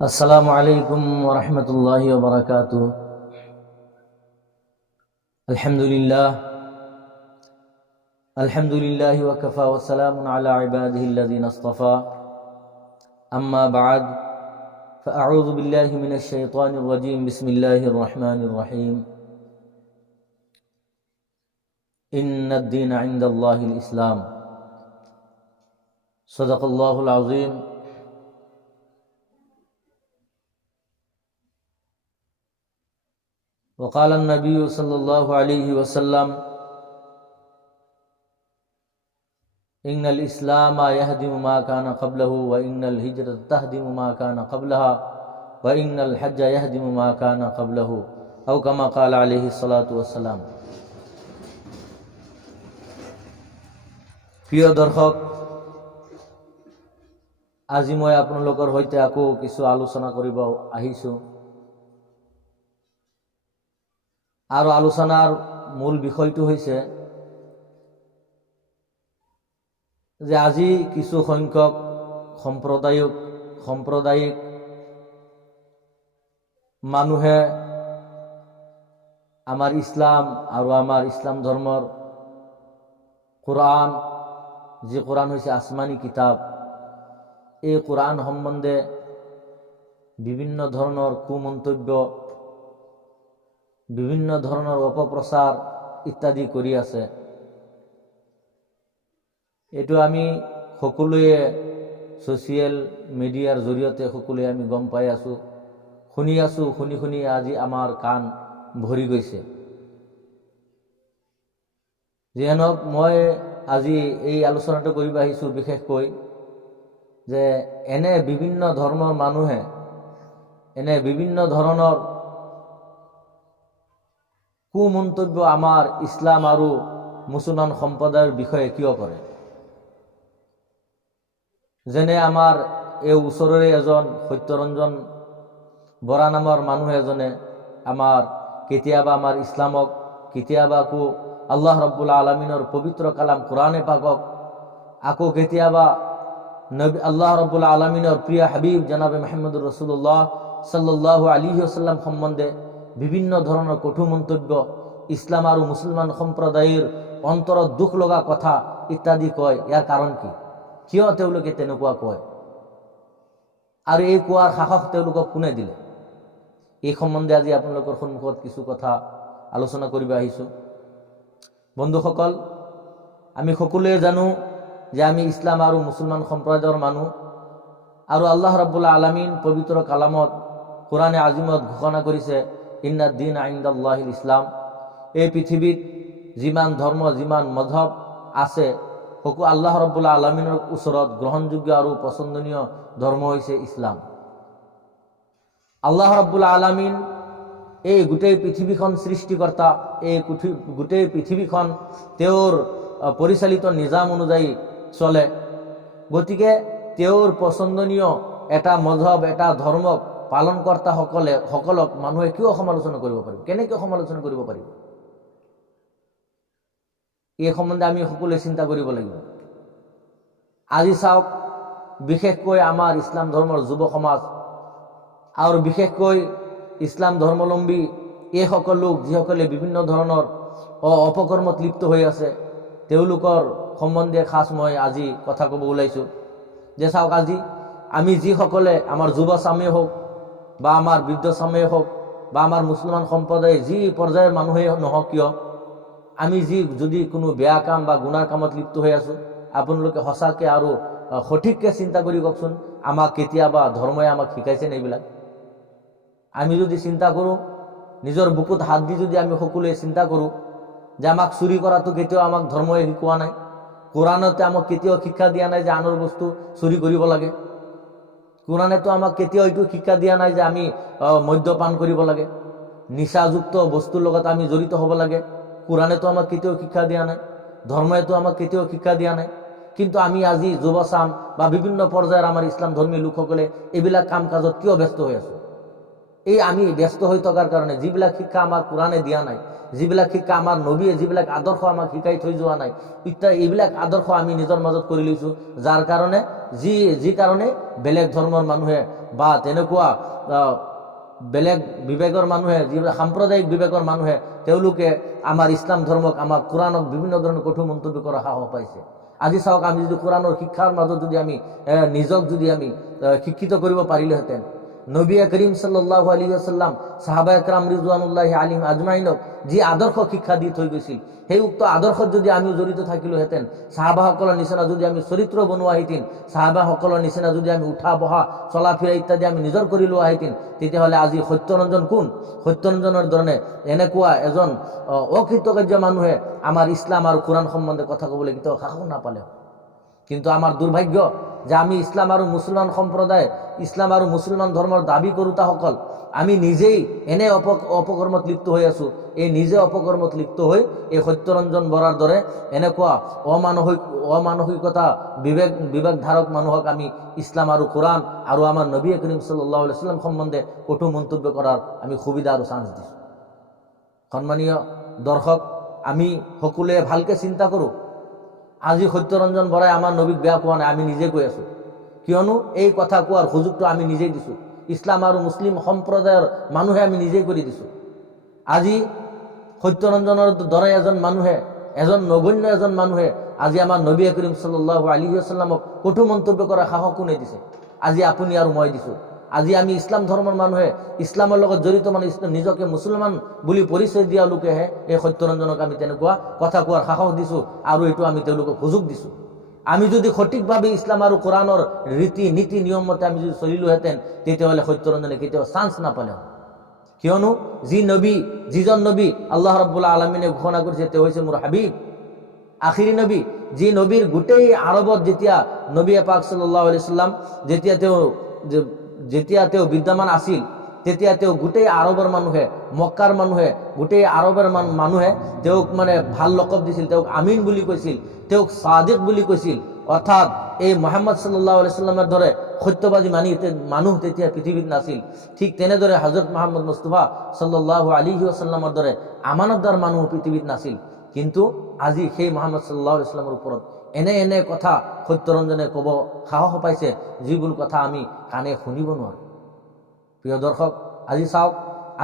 अस्सलामु अलैकुम वरहमतुल्लाहि वबरकातुह। अल्हम्दुलिल्लाह वकफ़ा वस्सलामुन अला इबादिहिल्लज़ीना इस्तफ़ा। अम्मा बअद फ़अऊज़ु बिल्लाहि मिनश शैतानिर रजीम। बिस्मिल्लाहिर रहमानिर रहीम। इन्नद-दीन इंदल्लाहिल इस्लाम। सदक़ल्लाहुल अज़ीम। वक़ाल नबी सल्लल्लाहु अलैहि वसल्लम इन्नल इस्लाम यहदिमु मा काना क़ब्लहु व इन्नल हिजरत तहदिमु मा काना क़ब्लहा व इन्नल हज्ज यहदिमु मा काना क़ब्लहु औ कमा क़ाल अलैहि सलातु वस्सलाम। प्रिय दर्शक, আজি মই আপোনালোকৰ সৈতে আকৌ কিছু আলোচনা কৰিব আহিছোঁ। আৰু আলোচনাৰ মূল বিষয়টো হৈছে যে আজি কিছু সংখ্যক সাম্প্ৰদায়িক মানুহে আমাৰ ইছলাম আৰু আমাৰ ইছলাম ধৰ্মৰ কোৰআন, যে কোৰআন হৈছে আসমানী কিতাব, এই কোৰআন সম্বন্ধে বিভিন্ন ধৰণৰ কুমন্তব্য, বিভিন্ন ধৰণৰ অপপ্ৰচাৰ ইত্যাদি কৰি আছে। এইটো আমি সকলোৱে ছ'চিয়েল মিডিয়াৰ জৰিয়তে সকলোৱে আমি গম পাই আছোঁ, শুনি আছোঁ। শুনি আজি আমাৰ কাণ ভৰি গৈছে। যিয়ে নহওক, মই আজি এই আলোচনাটো কৰিব আহিছোঁ বিশেষকৈ যে এনে বিভিন্ন ধৰ্মৰ মানুহে এনে বিভিন্ন ধৰণৰ কুমন্তব্য আমাৰ ইছলাম আৰু মুছলমান সম্প্ৰদায়ৰ বিষয়ে কিয় কৰে। যেনে আমাৰ এই ওচৰৰে এজন সত্যৰঞ্জন বৰা নামৰ মানুহ এজনে কেতিয়াবা আমাৰ ইছলামক, কেতিয়াবা আকৌ আল্লাহ ৰব্বুল আলমিনৰ পবিত্ৰ কালাম কোৰআনে পাকক, আকৌ কেতিয়াবা আল্লাহ ৰব্বুল আলমিনৰ প্ৰিয় হাবিব জনাবে মুহাম্মদুৰ ৰাসূলুল্লাহ সাল্লাল্লাহু আলাইহি ওয়াসাল্লাম সম্বন্ধে বিভিন্ন ধৰণৰ কটু মন্তব্য, ইছলাম আৰু মুছলমান সম্প্ৰদায়ৰ অন্তৰত দুখ লগা কথা ইত্যাদি কয়। ইয়াৰ কাৰণ কি? কিয় তেওঁলোকে তেনেকুৱা কয় আৰু এই কোৱাৰ সাহস তেওঁলোকক কোনে দিলে? এই সম্বন্ধে আজি আপোনালোকৰ সন্মুখত কিছু কথা আলোচনা কৰিব আহিছোঁ। বন্ধুসকল, আমি সকলোৱে জানো যে আমি ইছলাম আৰু মুছলমান সম্প্ৰদায়ৰ মানুহ, আৰু আল্লাহ ৰাব্বুল আলামিন পবিত্ৰ কালামত কোৰআনে আজিমত ঘোষণা কৰিছে ইন্নাদ-দীন ইনদাল্লাহিল ইছলাম। এই পৃথিৱীত যিমান ধৰ্ম, যিমান মযহব আছে, সকলো আল্লাহ ৰাব্বুল আলামিনৰ ওচৰত গ্ৰহণযোগ্য আৰু পছন্দনীয় ধৰ্ম হৈছে ইছলাম। আল্লাহ ৰাব্বুল আলামিন এই গোটেই পৃথিৱীখন সৃষ্টিকৰ্তা, এই গোটেই পৃথিৱীখন তেওঁৰ পৰিচালিত নিজাম অনুযায়ী চলে। গতিকে তেওঁৰ পছন্দনীয় এটা মযহব, এটা ধৰ্মক পালনকৰ্তাসকলক মানুহে কিয় সমালোচনা কৰিব পাৰিব? কেনেকৈ সমালোচনা কৰিব পাৰিব? এই সম্বন্ধে আমি সকলোৱে চিন্তা কৰিব লাগিব। আজি চাওক, বিশেষকৈ আমাৰ ইছলাম ধৰ্মৰ যুৱ সমাজ আৰু বিশেষকৈ ইছলাম ধৰ্মাৱলম্বী এইসকল লোক যিসকলে বিভিন্ন ধৰণৰ অপকৰ্মত লিপ্ত হৈ আছে, তেওঁলোকৰ সম্বন্ধে খাছ মই আজি কথা ক'ব ওলাইছোঁ। যে চাওক, আজি আমি যিসকলে আমাৰ যুৱ চামেই হওক বা আমাৰ বৃদ্ধ চামেই হওক বা আমাৰ মুছলমান সম্প্ৰদায় যি পৰ্যায়ৰ মানুহেই নহওক কিয়, আমি যদি কোনো বেয়া কাম বা গুনাৰ কামত লিপ্ত হৈ আছোঁ, আপোনালোকে সঁচাকৈ আৰু সঠিককৈ চিন্তা কৰি কওকচোন, আমাক কেতিয়াবা ধৰ্মই আমাক শিকাইছেনে এইবিলাক? আমি যদি চিন্তা কৰোঁ, নিজৰ বুকুত হাত দি যদি আমি সকলোৱে চিন্তা কৰোঁ যে আমাক চুৰি কৰাটো কেতিয়াও আমাক ধৰ্মই শিকোৱা নাই, কোৰআনতে আমাক কেতিয়াও শিক্ষা দিয়া নাই যে আনৰ বস্তু চুৰি কৰিব লাগে, কোৰআনেতো আমাক কেতিয়াও এইটো শিক্ষা দিয়া নাই যে আমি মদ্যপান কৰিব লাগে, নিচাযুক্ত বস্তুৰ লগত আমি জড়িত হ'ব লাগে, কোৰআনেতো আমাক কেতিয়াও শিক্ষা দিয়া নাই, ধৰ্মইতো আমাক কেতিয়াও শিক্ষা দিয়া নাই। কিন্তু আমি আজি যুৱচাম বা বিভিন্ন পৰ্যায়ৰ আমাৰ ইছলাম ধৰ্মী লোকসকলে এইবিলাক কাম কাজত কিয় ব্যস্ত হৈ আছোঁ? এই আমি ব্যস্ত হৈ থকাৰ কাৰণে যিবিলাক শিক্ষা আমাৰ কোৰআনে দিয়া নাই, যিবিলাক শিক্ষা আমাৰ নবীয়ে যিবিলাক আদৰ্শ আমাক শিকাই থৈ যোৱা নাই, এইবিলাক আদৰ্শ আমি নিজৰ মাজত কৰি লৈছোঁ, যাৰ কাৰণে যি কাৰণে বেলেগ ধৰ্মৰ মানুহে বা তেনেকুৱা বেলেগ বিবেকৰ মানুহে, যিবিলাক সাম্প্ৰদায়িক বিবেকৰ মানুহে, তেওঁলোকে আমাৰ ইছলাম ধৰ্মক, আমাৰ কোৰাণক বিভিন্ন ধৰণৰ কঠোৰ মন্তব্য কৰাৰ সাহস পাইছে। আজি চাওক, আমি যদি কোৰাণৰ শিক্ষাৰ মাজত যদি আমি নিজক যদি আমি শিক্ষিত কৰিব পাৰিলোহেঁতেন, নবী কৰীম সাল্লাল্লাহু আলাইহি ওয়াসাল্লাম সাহাবা একৰাম ৰিজৱানুল্লাহি আলাইহিম আজমাইনক যি আদৰ্শ শিক্ষা দি থৈ গৈছিল, সেই উক্ত আদৰ্শত যদি আমিও জড়িত থাকিলোহেঁতেন, সাহাবাসকলৰ নিচিনা যদি আমি চৰিত্ৰ বনোৱাহেঁতেন, সাহাবাসকলৰ নিচিনা যদি আমি উঠা বহা চলা ফিৰা ইত্যাদি আমি নিজৰ কৰি লোৱাহেঁতেন, তেতিয়াহ'লে আজি সত্যৰঞ্জন কোন? সত্যৰঞ্জনৰ ধৰণে এনেকুৱা এজন অকৃতকাৰ্য মানুহে আমাৰ ইছলাম আৰু কোৰাণ সম্বন্ধে কথা ক'বলৈ কেতিয়াও সাহস নাপালে। কিন্তু আমাৰ দুৰ্ভাগ্য যে আমি ইছলাম আৰু মুছলমান সম্প্ৰদায়, ইছলাম আৰু মুছলমান ধৰ্মৰ দাবী কৰোঁতাসকল আমি নিজেই এনে অপকৰ্মত লিপ্ত হৈ আছোঁ। এই নিজে অপকৰ্মত লিপ্ত হৈ এই সত্যৰঞ্জন বৰাৰ দৰে এনেকুৱা অমানসিকতা বিবেকধাৰক মানুহক আমি ইছলাম আৰু কোৰাণ আৰু আমাৰ নবী কৰীম সাল্লাল্লাহু আলাইহি ওয়াসাল্লাম সম্বন্ধে কঠোৰ মন্তব্য কৰাৰ আমি সুবিধা আৰু চান্স দিছোঁ। সন্মানীয় দৰ্শক, আমি সকলোৱে ভালকৈ চিন্তা কৰোঁ। আজি সত্যৰঞ্জন বৰাই আমাৰ নবীক বেয়া কোৱা নাই, আমি নিজে কৈ আছোঁ। কিয়নো এই কথা কোৱাৰ সুযোগটো আমি নিজেই দিছোঁ। ইছলাম আৰু মুছলিম সম্প্ৰদায়ৰ মানুহে আমি নিজেই কৰি দিছোঁ। আজি সত্যৰঞ্জনৰ দৰে এজন নগণ্য এজন মানুহে আজি আমাৰ নবী কৰীম সাল্লাল্লাহু আলাইহি ওয়াসাল্লামক কঠোৰ মন্তব্য কৰাৰ সাহস কোনে দিছে? আজি আপুনি আৰু মই দিছোঁ। আজি আমি ইছলাম ধৰ্মৰ মানুহে, ইছলামৰ লগত জড়িত মানুহ, নিজকে মুছলমান বুলি পৰিচয় দিয়া লোকেহে এই সত্যৰঞ্জনক আমি তেনেকুৱা কথা কোৱাৰ সাহস দিছোঁ আৰু এইটো আমি তেওঁলোকক সুযোগ দিছোঁ। আমি যদি সঠিকভাৱে ইছলাম আৰু কোৰাণৰ ৰীতি নীতি নিয়ম মতে আমি যদি চলিলোহেঁতেন, তেতিয়াহ'লে সত্যৰঞ্জনে কেতিয়াও চান্স নাপালে। কিয়নো যিজন নবী আল্লাহ ৰাব্বুল আলামিনে ঘোষণা কৰিছে তেওঁ হৈছে মোৰ হাবিব, আখিৰি নবী, যি নবীৰ গোটেই আৰবত যেতিয়া নবী পাক সাল্লাল্লাহু আলাইহি ওয়াসাল্লাম যেতিয়া তেওঁ বিদ্যমান আছিল, তেতিয়া তেওঁ গোটেই আৰবৰ মানুহে, মক্কাৰ মানুহে, গোটেই আৰবৰ মানুহে তেওঁক মানে ভাল লকব দিছিল, তেওঁক আমিন বুলি কৈছিল, তেওঁক সাদিক বুলি কৈছিল। অৰ্থাৎ এই মুহাম্মদ সাল্লাল্লাহু আলাইহি ওয়াসাল্লামৰ দৰে সত্যবাদী মানুহ তেতিয়া পৃথিৱীত নাছিল। ঠিক তেনেদৰে হযৰত মুহাম্মদ মুস্তাফা সাল্লাল্লাহু আলাইহি ওয়াসাল্লামৰ দৰে আমানতদাৰ মানুহ পৃথিৱীত নাছিল। কিন্তু আজি সেই মুহাম্মদ সাল্লাল্লাহু আলাইহি ওয়াসাল্লামৰ ওপৰত এনে কথা সত্যৰঞ্জনে ক'ব সাহস পাইছে, যিবোৰ কথা আমি কাণে শুনিব নোৱাৰোঁ। প্ৰিয় দৰ্শক, আজি চাওক,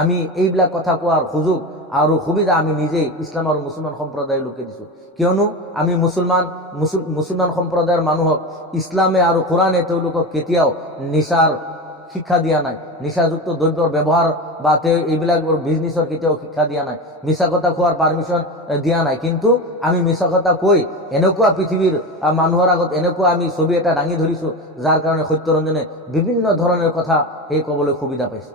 আমি এইবিলাক কথা কোৱাৰ সুযোগ আৰু সুবিধা আমি নিজেই ইছলাম আৰু মুছলমান সম্প্ৰদায়ৰ লোকে দিছোঁ। কিয়নো আমি মুছলমান সম্প্ৰদায়ৰ মানুহক ইছলামে আৰু কোৰাণে তেওঁলোকক কেতিয়াও নিচাৰ শিক্ষা দিয়া নাই, নিচাযুক্ত দ্ৰব্যৰ ব্যৱহাৰ বা এইবিলাক বিজনেছৰ কেতিয়াও শিক্ষা দিয়া নাই, মিছা কথা কোৱাৰ পাৰ্মিশ্যন দিয়া নাই। কিন্তু আমি মিছা কথা কৈ এনেকুৱা পৃথিৱীৰ মানুহৰ আগত এনেকুৱা আমি ছবি এটা দাঙি ধৰিছোঁ, যাৰ কাৰণে সত্যৰঞ্জনে বিভিন্ন ধৰণৰ কথা সেই ক'বলৈ সুবিধা পাইছে।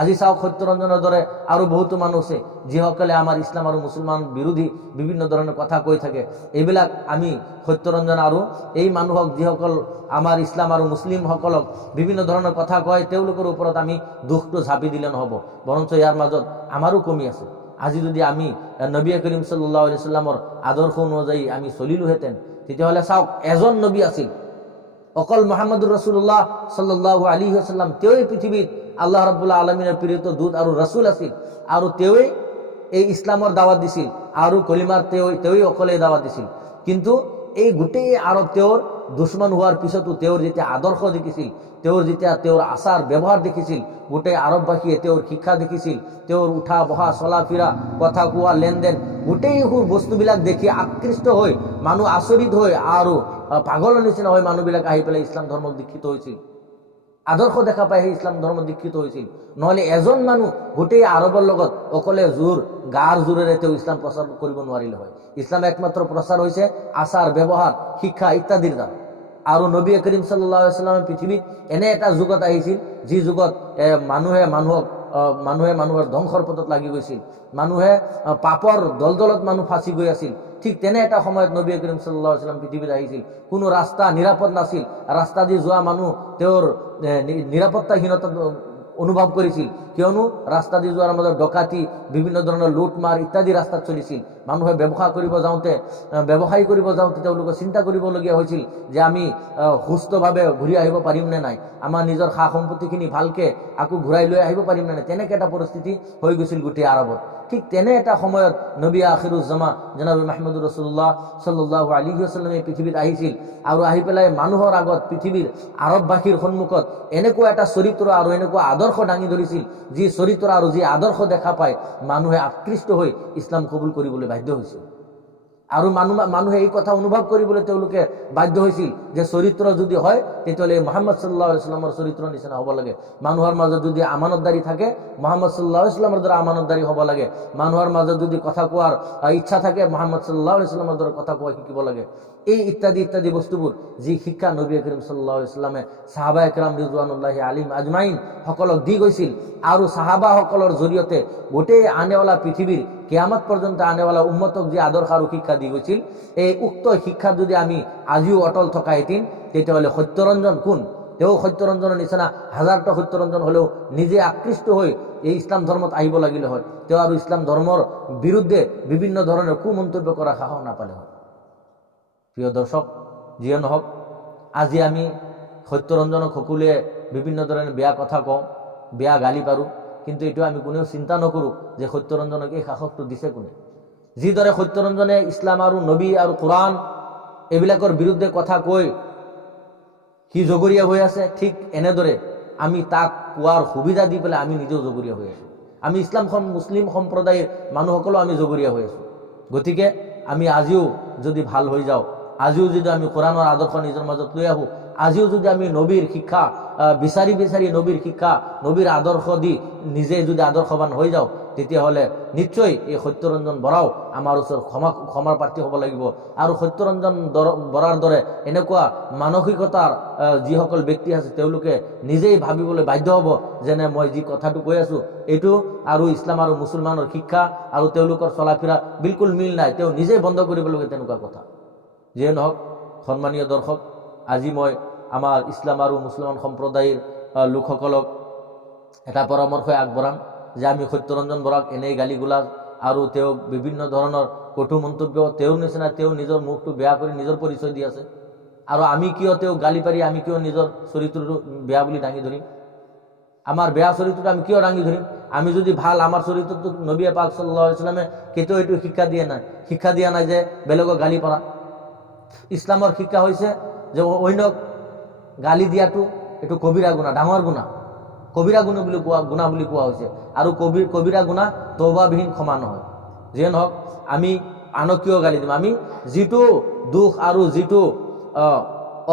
আজি চাওক, সত্যৰঞ্জনৰ দৰে আৰু বহুতো মানুহ আছে যিসকলে আমাৰ ইছলাম আৰু মুছলমান বিৰোধী বিভিন্ন ধৰণৰ কথা কৈ থাকে। এইবিলাক আমি সত্যৰঞ্জন আৰু এই মানুহক, যিসকল আমাৰ ইছলাম আৰু মুছলিমসকলক বিভিন্ন ধৰণৰ কথা কয়, তেওঁলোকৰ ওপৰত আমি দুখটো ঝাপি দিলে নহ'ব, বৰঞ্চ ইয়াৰ মাজত আমাৰো কমি আছে। আজি যদি আমি নবী কৰীম সাল্লাল্লাহু আলাইহি ওয়াসাল্লামৰ আদৰ্শ অনুযায়ী আমি চলিলোহেঁতেন, তেতিয়াহ'লে চাওক, এজন নবী আছিল, অকল মুহাম্মদুৰ ৰাছূলুল্লাহ সাল্লাল্লাহু আলাইহি ওয়াসাল্লাম, তেওঁই পৃথিৱীত আল্লাহ ৰাব্বুল আলামিনৰ প্ৰেৰিত দূত আৰু ৰাছূল আছিল, আৰু তেওঁই এই ইছলামৰ দাৱাত দিছিল আৰু কলিমাৰ তেওঁই অকলেই দাৱাত দিছিল। কিন্তু এই গোটেই আৰব তেওঁৰ দুশ্মন হোৱাৰ পিছতো তেওঁৰ যেতিয়া আদৰ্শ দেখিছিল, তেওঁৰ আচাৰ ব্যৱহাৰ দেখিছিল, গোটেই আৰববাসীয়ে তেওঁৰ শিক্ষা দেখিছিল, তেওঁৰ উঠা বহা চলা ফিৰা কথা কোৱা লেনদেন গোটেইবোৰ বস্তুবিলাক দেখি আকৃষ্ট হৈ মানুহ আচৰিত হৈ আৰু পাগলৰ নিচিনা হৈ মানুহবিলাক আহি পেলাই ইছলাম ধৰ্মত দীক্ষিত হৈছিল। আদৰ্শ দেখা পাই সেই ইছলাম ধৰ্মত দীক্ষিত হৈছিল। নহ'লে এজন মানুহ গোটেই আৰবৰ লগত অকলে গাৰ জোৰেৰে তেওঁ ইছলাম প্ৰচাৰ কৰিব নোৱাৰিলে হয়। ইছলাম একমাত্ৰ প্ৰচাৰ হৈছে আচাৰ ব্যৱহাৰ শিক্ষা ইত্যাদিৰ দ্বাৰা। আৰু নবী কৰীম সাল্লাল্লাহু আলাইহি ওয়াসাল্লাম পৃথিৱীত এনে এটা যুগত আহিছিল, যি যুগত মানুহে মানুহৰ ধ্বংসৰ পথত লাগি গৈছিল, মানুহে পাপৰ দলদলত মানুহ ফাঁচি গৈ আছিল। ঠিক তেনে এটা সময়ত নবী কৰীম সাল্লাল্লাহু আলাইহি ওয়াসাল্লাম পৃথিৱীত আহিছিল। কোনো ৰাস্তা নিৰাপদ নাছিল, ৰাস্তা দি যোৱা মানুহ তেওঁৰ নিৰাপত্তাহীনতাত অনুভৱ কৰিছিল, কিয়নো ৰাস্তা দি যোৱাৰ মাজত ডকাতি, বিভিন্ন ধৰণৰ লুটমাৰ ইত্যাদি ৰাস্তাত চলিছিল। মানুহে ব্যৱসায় কৰিব যাওঁতে তেওঁলোকে চিন্তা কৰিবলগীয়া হৈছিল যে আমি সুস্থভাৱে ঘূৰি আহিব পাৰিম নে নাই, আমাৰ নিজৰ সা সম্পত্তিখিনি ভালকৈ আকৌ ঘূৰাই লৈ আহিব পাৰিম নে নাই, তেনেকৈ এটা পৰিস্থিতি হৈ গৈছিল গোটেই আৰবত। ঠিক তেনে এটা সময়ত নবী আখিৰুজ্জামা জনাব মুহাম্মদুৰ ৰাছূলুল্লাহ সাল্লাল্লাহু আলাইহি ওয়াসাল্লাম এই পৃথিৱীত আহিছিল আৰু আহি পেলাই মানুহৰ আগত, পৃথিৱীৰ আৰববাসীৰ সন্মুখত এনেকুৱা এটা চৰিত্ৰ আৰু এনেকুৱা আদৰ্শ দাঙি ধৰিছিল, যি চৰিত্ৰ আৰু যি আদৰ্শ দেখা পায় মানুহে আকৃষ্ট হৈ ইছলাম কবুল কৰিবলৈ বাধ্য হৈছিল। আৰু মানুহে এই কথা অনুভৱ কৰিবলৈ তেওঁলোকে বাধ্য হৈছিল যে চৰিত্ৰ যদি হয় তেতিয়াহ'লে মুহাম্মদ সাল্লাল্লাহু আলাইহি ওয়াসাল্লামৰ চৰিত্ৰৰ নিচিনা হ'ব লাগে। মানুহৰ মাজত যদি আমানতদাৰী থাকে, মুহাম্মদ সাল্লাল্লাহু আলাইহি ওয়াসাল্লামৰ দ্বাৰা আমানতদাৰী হ'ব লাগে। মানুহৰ মাজত যদি কথা কোৱাৰ ইচ্ছা থাকে, মুহাম্মদ সাল্লাল্লাহু আলাইহি ওয়াসাল্লামৰ দ্বাৰা কথা কোৱা শিকিব লাগে। এই ইত্যাদি বস্তুবোৰ যি শিক্ষা নবী কৰীম সাল্লাল্লাহু আলাইহি ওয়াসাল্লামে সাহাবায়ে কেৰাম ৰিজৱানুল্লাহি আলাইহিম আজমাইন সকলক দি গৈছিল, আৰু সাহাবাসকলৰ জৰিয়তে গোটেই আনেৱালা পৃথিৱীৰ কিয়ামত পৰ্যন্ত আনেৱালা উম্মতক যি আদৰ্শ আৰু শিক্ষা দি গৈছিল, এই উক্ত শিক্ষা যদি আমি আজিও অটল থকাহেঁতেন তেতিয়াহ'লে সত্যৰঞ্জন কোন, তেওঁ সত্যৰঞ্জনৰ নিচিনা হাজাৰটা সত্যৰঞ্জন হ'লেও নিজে আকৃষ্ট হৈ এই ইছলাম ধৰ্মত আহিব লাগিলে হয়, তেওঁ আৰু ইছলাম ধৰ্মৰ বিৰুদ্ধে বিভিন্ন ধৰণৰ কুমন্তব্য কৰাৰ সাহস নাপালে হয়। প্ৰিয় দৰ্শক, যিয়ে নহওক, আজি আমি সত্যৰঞ্জনক সকলোৱে বিভিন্ন ধৰণৰ বেয়া কথা কওঁ, বেয়া গালি পাৰোঁ, কিন্তু এইটো আমি কোনেও চিন্তা নকৰোঁ যে সত্যৰঞ্জনক এই সাহসটো দিছে কোনে। যিদৰে সত্যৰঞ্জনে ইছলাম আৰু নবী আৰু কোৰআন এইবিলাকৰ বিৰুদ্ধে কথা কৈ সি জগৰীয়া হৈ আছে, ঠিক এনেদৰে আমি তাক কোৱাৰ সুবিধা দি পেলাই আমি নিজেও জগৰীয়া হৈ আছোঁ। আমি মুছলিম সম্প্ৰদায়ৰ মানুহসকলেও আমি জগৰীয়া হৈ আছোঁ। গতিকে আমি আজিও যদি ভাল হৈ যাওঁ, আজিও যদি আমি কোৰআনৰ আদৰ্শ নিজৰ মাজত লৈ আহোঁ, আজিও যদি আমি নবীৰ শিক্ষা বিচাৰি নবীৰ শিক্ষা, নবীৰ আদৰ্শ দি নিজে যদি আদৰ্শৱান হৈ যাওঁ, তেতিয়াহ'লে নিশ্চয় এই সত্যৰঞ্জন বৰাও আমাৰ ওচৰত ক্ষমাৰ প্ৰাৰ্থী হ'ব লাগিব। আৰু সত্যৰঞ্জন বৰাৰ দৰে এনেকুৱা মানসিকতাৰ যিসকল ব্যক্তি আছে তেওঁলোকে নিজেই ভাবিবলৈ বাধ্য হ'ব যেনে মই যি কথাটো কৈ আছোঁ এইটো আৰু ইছলাম আৰু মুছলমানৰ শিক্ষা আৰু তেওঁলোকৰ চলাফিৰা বিলকুল মিল নাই, তেওঁ নিজেই বন্ধ কৰিব লাগে তেনেকুৱা কথা। যিয়ে নহওক, সন্মানীয় দৰ্শক, আজি মই আমাৰ ইছলাম আৰু মুছলমান সম্প্ৰদায়ৰ লোকসকলক এটা পৰামৰ্শ আগবঢ়াম যে আমি সত্যৰঞ্জন বৰাক এনেই গালি গোলাজ আৰু তেওঁক বিভিন্ন ধৰণৰ কটু মন্তব্য, তেওঁৰ নিচিনা তেওঁ নিজৰ মুখটো বেয়া কৰি নিজৰ পৰিচয় দি আছে, আৰু আমি কিয় তেওঁক গালি পাৰি আমি কিয় নিজৰ চৰিত্ৰটো বেয়া বুলি দাঙি ধৰিম? আমাৰ বেয়া চৰিত্ৰটো আমি কিয় দাঙি ধৰিম? আমি যদি ভাল, আমাৰ চৰিত্ৰটো নবী পাক সাল্লাল্লাহু আলাইহি ওয়াসাল্লামে কেতিয়াও এইটো শিক্ষা দিয়া নাই যে বেলেগক গালি পাৰা। ইছলামৰ শিক্ষা হৈছে যে অন্যক গালি দিয়াটো এইটো কবিৰা গুণা, ডাঙৰ গুণা, কবিৰা গুণা বুলি কোৱা হৈছে। আৰু কবিৰা গুণা তওবাবিহীন ক্ষমা নহয়। যিয়ে নহওক, আমি আনক কিয় গালি দিম? আমি যিটো দুখ আৰু যিটো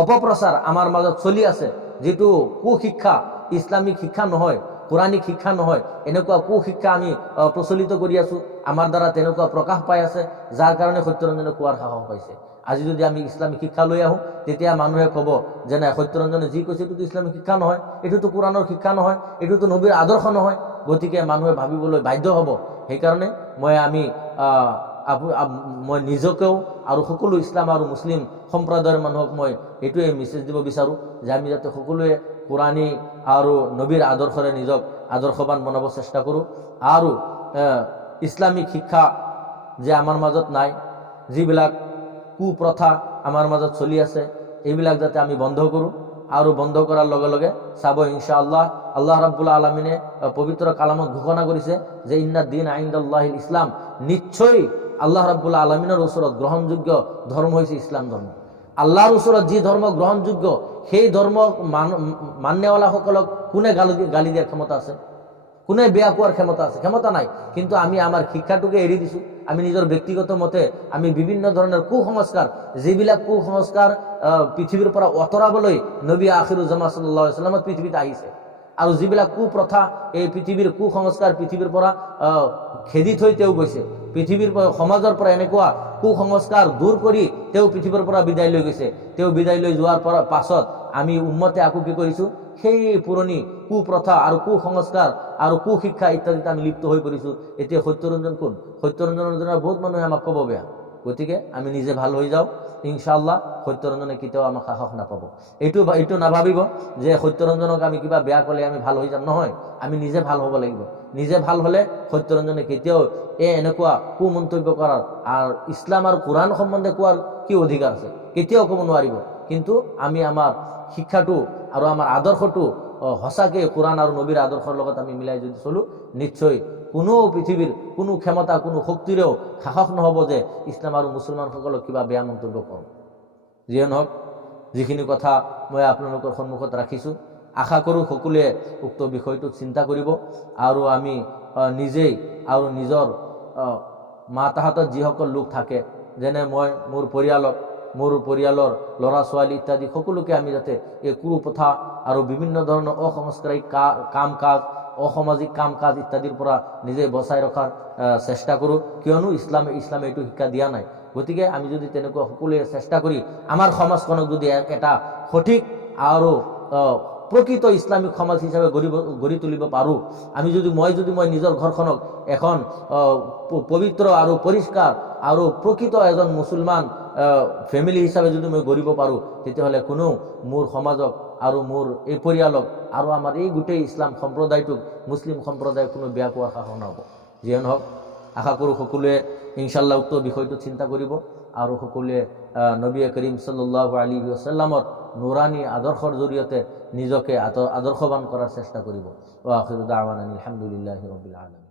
অপপ্ৰচাৰ আমাৰ মাজত চলি আছে, যিটো কুশিক্ষা, ইছলামিক শিক্ষা নহয়, কোৰানিক শিক্ষা নহয়, এনেকুৱা কুশিক্ষা আমি প্ৰচলিত কৰি আছোঁ, আমাৰ দ্বাৰা তেনেকুৱা প্ৰকাশ পাই আছে, যাৰ কাৰণে সত্যৰঞ্জনে কোৱাৰ সাহস পাইছে। আজি যদি আমি ইছলামিক শিক্ষা লৈ আহোঁ, তেতিয়া মানুহে ক'ব যে নাই, সত্যৰঞ্জনে যি কৈছে এইটোতো ইছলামিক শিক্ষা নহয়, এইটোতো কোৰাণৰ শিক্ষা নহয়, এইটোতো নবীৰ আদৰ্শ নহয়। গতিকে মানুহে ভাবিবলৈ বাধ্য হ'ব। সেইকাৰণে মই নিজকেও আৰু সকলো ইছলাম আৰু মুছলিম সম্প্ৰদায়ৰ মানুহক মই এইটোৱে মেছেজ দিব বিচাৰোঁ যে আমি যাতে সকলোৱে কোৰাণী আৰু নবীৰ আদৰ্শৰে নিজক আদৰ্শৱান বনাব চেষ্টা কৰোঁ, আৰু ইছলামিক শিক্ষা যে আমাৰ মাজত নাই, যিবিলাক কুপ্ৰথা আমাৰ মাজত চলি আছে, এইবিলাক যাতে আমি বন্ধ কৰোঁ। আৰু বন্ধ কৰাৰ লগে লগে চাব ইনশাআল্লাহ, আল্লাহ ৰাব্বুল আলামিনে পবিত্ৰ কালামত ঘোষণা কৰিছে যে ইন্না দ্বীন ইনদাল্লাহিল ইছলাম, নিশ্চয় আল্লাহ ৰাব্বুল আলামিনৰ ওচৰত গ্ৰহণযোগ্য ধৰ্ম হৈছে ইছলাম ধৰ্ম। আল্লাহৰ ওচৰত যি ধৰ্ম গ্ৰহণযোগ্য, সেই ধৰ্ম মান্যৱালাসকলক কোনে গালি দিয়াৰ ক্ষমতা আছে? কোনে বেয়া কোৱাৰ ক্ষমতা আছে? ক্ষমতা নাই। কিন্তু আমি আমাৰ শিক্ষাটোকে এৰি দিছোঁ। আমি নিজৰ ব্যক্তিগত মতে আমি বিভিন্ন ধৰণৰ কুসংস্কাৰ, যিবিলাক কুসংস্কাৰ পৃথিৱীৰ পৰা আঁতৰাবলৈ নবী আখিৰুজ্জামা সাল্লাল্লাহু আলাইহি ওয়াসাল্লাম পৃথিৱীত আহিছে, আৰু যিবিলাক কুপ্ৰথা, এই পৃথিৱীৰ কুসংস্কাৰ পৃথিৱীৰ পৰা খেদি থৈ তেওঁ গৈছে, পৃথিৱীৰ সমাজৰ পৰা এনেকুৱা কুসংস্কাৰ দূৰ কৰি তেওঁ পৃথিৱীৰ পৰা বিদায় লৈ গৈছে। তেওঁ বিদায় লৈ যোৱাৰ পাছত আমি উম্মতে আকৌ কি কৰিছোঁ? সেই পুৰণি কুপ্ৰথা আৰু কুসংস্কাৰ আৰু কুশিক্ষা ইত্যাদিত আমি লিপ্ত হৈ পৰিছোঁ। এতিয়া সত্যৰঞ্জন কোন? সত্যৰঞ্জনৰ দ্বাৰা বহুত মানুহে আমাক ক'ব বেয়া, গতিকে আমি নিজে ভাল হৈ যাওঁ, ইনশাআল্লাহ সত্যৰঞ্জনে কেতিয়াও আমাক সাহস নাপাব। এইটো নাভাবিব যে সত্যৰঞ্জনক আমি কিবা বেয়া ক'লে আমি ভাল হৈ যাম, নহয়, আমি নিজে ভাল হ'ব লাগিব। নিজে ভাল হ'লে সত্যৰঞ্জনে কেতিয়াও এনেকুৱা কুমন্তব্য কৰাৰ আৰু ইছলাম আৰু কোৰআন সম্বন্ধে কোৱাৰ কি অধিকাৰ আছে, কেতিয়াও ক'ব নোৱাৰিব। কিন্তু আমি আমাৰ শিক্ষাটো আৰু আমাৰ আদৰ্শটো সঁচাকৈ কোৰআন আৰু নবীৰ আদৰ্শৰ লগত আমি মিলাই যদি চলোঁ, নিশ্চয় কোনো পৃথিৱীৰ কোনো ক্ষমতা কোনো শক্তিৰেও সাহস নহ'ব যে ইছলাম আৰু মুছলমানসকলক কিবা বেয়া মন্তব্য কৰোঁ। যিয়ে নহওক, যিখিনি কথা মই আপোনালোকৰ সন্মুখত ৰাখিছোঁ, আশা কৰোঁ সকলোৱে উক্ত বিষয়টোত চিন্তা কৰিব আৰু আমি নিজেই আৰু নিজৰ মাতাহাতত যিসকল লোক থাকে, যেনে মই মোৰ পৰিয়ালৰ ল'ৰা ছোৱালী ইত্যাদি সকলোকে আমি যাতে এই কুপ্ৰথা আৰু বিভিন্ন ধৰণৰ অসংস্কাৰিক কাম কাজ, অসামাজিক কাম কাজ ইত্যাদিৰ পৰা নিজে বচাই ৰখাৰ চেষ্টা কৰোঁ, কিয়নো ইছলামে এইটো শিক্ষা দিয়া নাই। গতিকে আমি যদি তেনেকুৱা সকলোৱে চেষ্টা কৰি আমাৰ সমাজখনক যদি এটা সঠিক আৰু প্ৰকৃত ইছলামিক সমাজ হিচাপে গঢ়ি তুলিব পাৰোঁ, মই নিজৰ ঘৰখনক এখন পবিত্ৰ আৰু পৰিষ্কাৰ আৰু প্ৰকৃত এজন মুছলমান ফেমিলি হিচাপে যদি মই গঢ়িব পাৰোঁ, তেতিয়াহ'লে কোনেও মোৰ সমাজক আৰু মোৰ এই পৰিয়ালক আৰু আমাৰ এই গোটেই ইছলাম সম্প্ৰদায়টোক, মুছলিম সম্প্ৰদায়ক কোনো বেয়া কোৱাৰ সাহস নহ'ব। যিয়ে নহওক, আশা কৰোঁ সকলোৱে ইনশাআল্লাহ উক্ত বিষয়টোত চিন্তা কৰিব আৰু সকলোৱে নবী কৰীম সাল্লাল্লাহু আলাইহি ওয়াসাল্লামৰ নুৰানী আদৰ্শৰ জৰিয়তে নিজকে আদৰ্শৱান কৰাৰ চেষ্টা কৰিব। ওয়া আখিৰু দাৱানা আলহামদুলিল্লাহি ৰাব্বিল আলামিন।